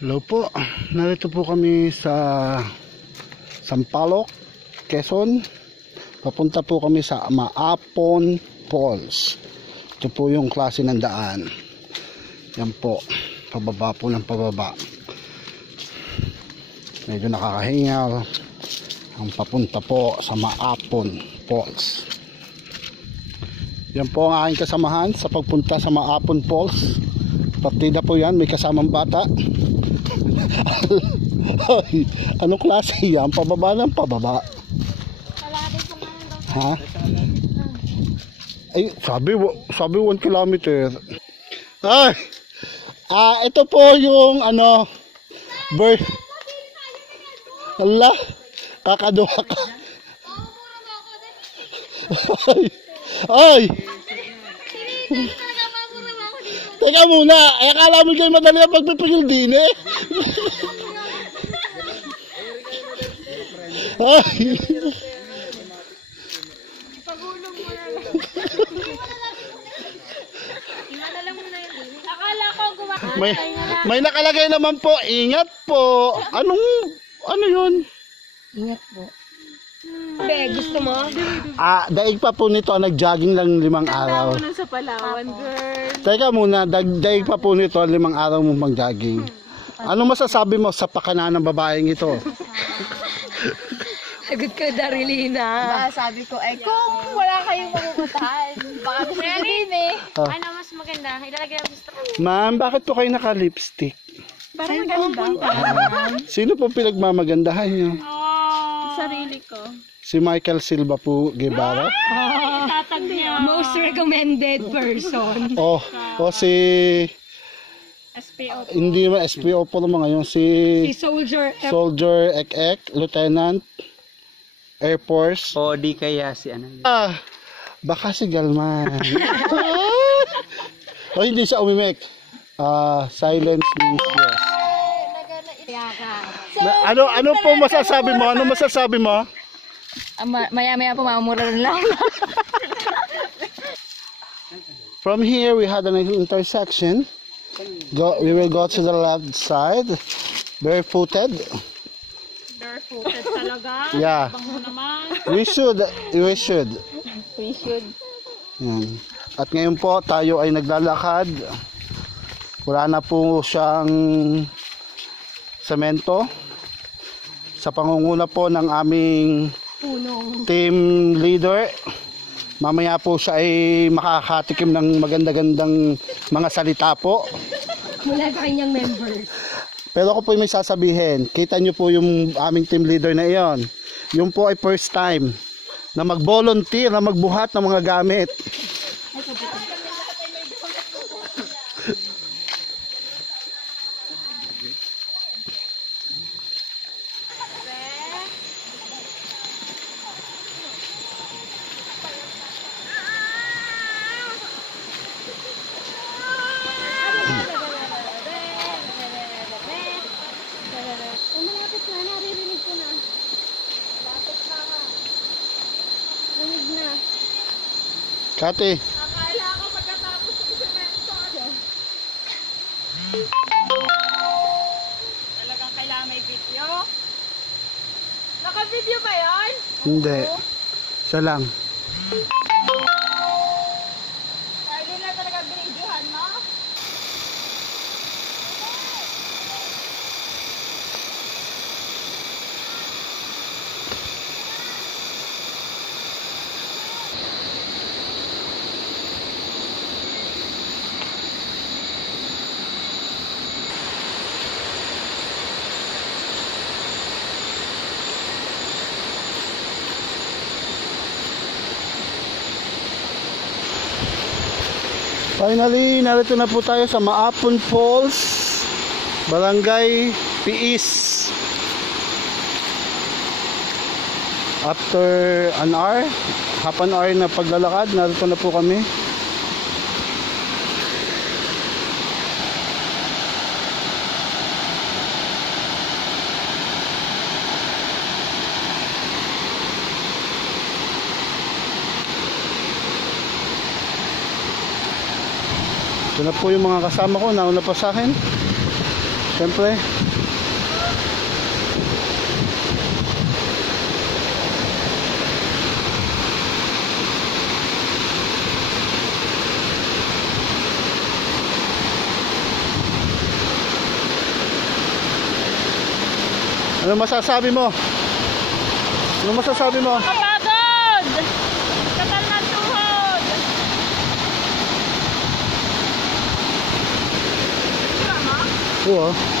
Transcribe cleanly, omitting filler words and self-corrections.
Hello po, narito po kami sa Sampaloc, Quezon. Papunta po kami sa Maapon Falls. Ito po yung klase ng daan. Yan po, pababa po ng pababa. Medyo nakakahingal. Ang papunta po sa Maapon Falls. Yan po ang aking kasamahan sa pagpunta sa Maapon Falls. Partida po yan, may kasamang bata. Ay, anong klase yan? Pababa ng pababa. Ha? Ay, sabi 1 kilometer. Ay, ito po yung Allah, kakaduha ka. Ay, teka muna, akala mo kayo madali ang pagpipigil din eh. Ay. Ipagulong mo na lang. Imadala mo na yun. Akala ko May nakalagay naman po, ingat po. Ano yun? Ingat po. Be, gusto mo? Daig pa po nito, nag-jogging lang 5 araw. Tanda mo sa Palawan, girl. Teka muna, daig pa po nito, 5 araw mo pang jogging. Ano masasabi mo sa pakana ng babaeng ito? Sagot ko, Darilina. Sabi ko, kung wala kayong mapupuntahan, baka gusto ko din eh. Ano mas maganda? Ilalagay ang gusto ko. Ma'am, bakit po kayo naka-lipstick? Parang maganda. Sino po pinagmamagandahan niyo? Sarili ko. Si Michael Silva po Guevara? Tatag niya. Most recommended person. O si... SPO. Hindi ba SPO po naman ngayon? Si Soldier Ek, Lieutenant, Air Force. O di kaya si ano. Baka si Galman. O hindi siya umimek. Silence means yes. Ano po masasabi mo? Ano masasabi mo? Maya-maya po mamura lang. From here we had an intersection. We will go to the left side. Barefooted. Barefooted talaga? Yeah. Bango naman. We should. We should. Yan. At ngayon po tayo ay naglalakad. Wala na po siyang semento. Sa pangunguna po ng aming team leader. Mamaya po siya ay makakatikim ng maganda-gandang mga salita po. Mula sa kanyang members. Pero ako po may sasabihin. Kita nyo po yung aming team leader na iyon. Yung po ay first time na mag-volunteer, na magbuhat ng mga gamit. Malapit na, naririnig ko na. Malapit na nga. Lamig na. Kati. Akala ko pagkatapos ng semento. Talagang kailangan may video? Naka-video ba yan? Hindi. Isa lang. Pwede na talaga binidyohan mo? Finally, narito na po tayo sa Maapon Falls, Barangay Piis. After half an hour na paglalakad, narito na po kami. Ito na po yung mga kasama ko, nauna pa sa akin. Siyempre. Ano masasabi mo? Ano masasabi mo? Kapagod! Kapal na tuhod! Oo.